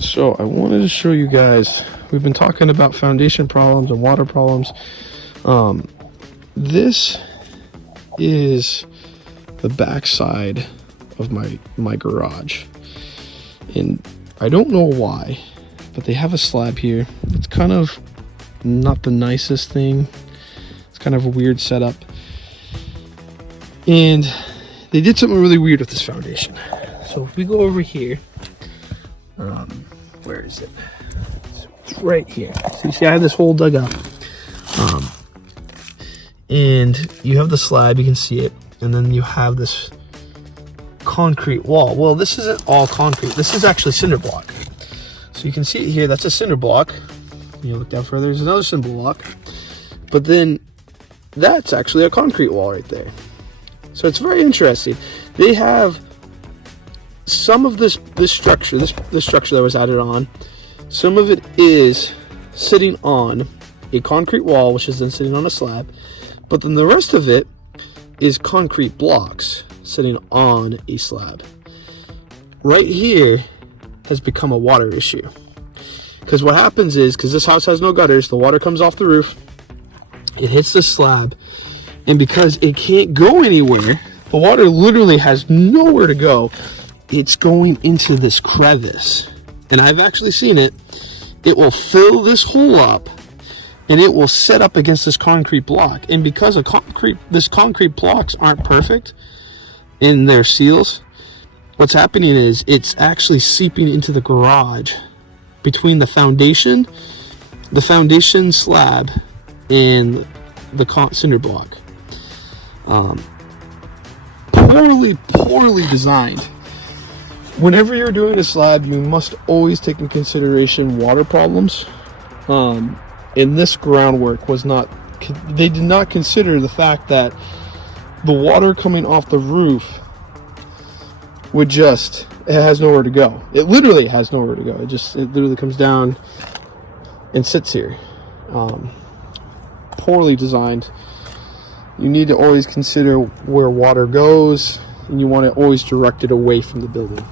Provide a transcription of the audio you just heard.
So I wanted to show you guys, we've been talking about foundation problems and water problems. This is the back side of my garage, and I don't know why, but they have a slab here. It's kind of not the nicest thing. It's kind of a weird setup, and they did something really weird with this foundation. So if we go over here, where is it? It's right here. So you see I have this hole dug up, and you have the slab, you can see it, and then you have this concrete wall. Well, this isn't all concrete, this is actually cinder block. So you can see it here, that's a cinder block. You look down further, there's another cinder block, but then that's actually a concrete wall right there. So it's very interesting. They have some of this structure that was added on, some of it is sitting on a concrete wall, which is then sitting on a slab, but then the rest of it is concrete blocks sitting on a slab. Right here has become a water issue, because what happens is, because this house has no gutters, the water comes off the roof, it hits the slab, and because it can't go anywhere, the water literally has nowhere to go. It's going into this crevice, and I've actually seen it. It will fill this hole up, and it will set up against this concrete block. And because this concrete blocks aren't perfect in their seals, what's happening is it's actually seeping into the garage between the foundation slab, and the cinder block. Poorly designed. Whenever you're doing a slab, you must always take in consideration water problems. And this groundwork was not, they did not consider the fact that the water coming off the roof would just, it has nowhere to go. It literally has nowhere to go. It literally comes down and sits here. Poorly designed. You need to always consider where water goes, and you want to always direct it away from the building.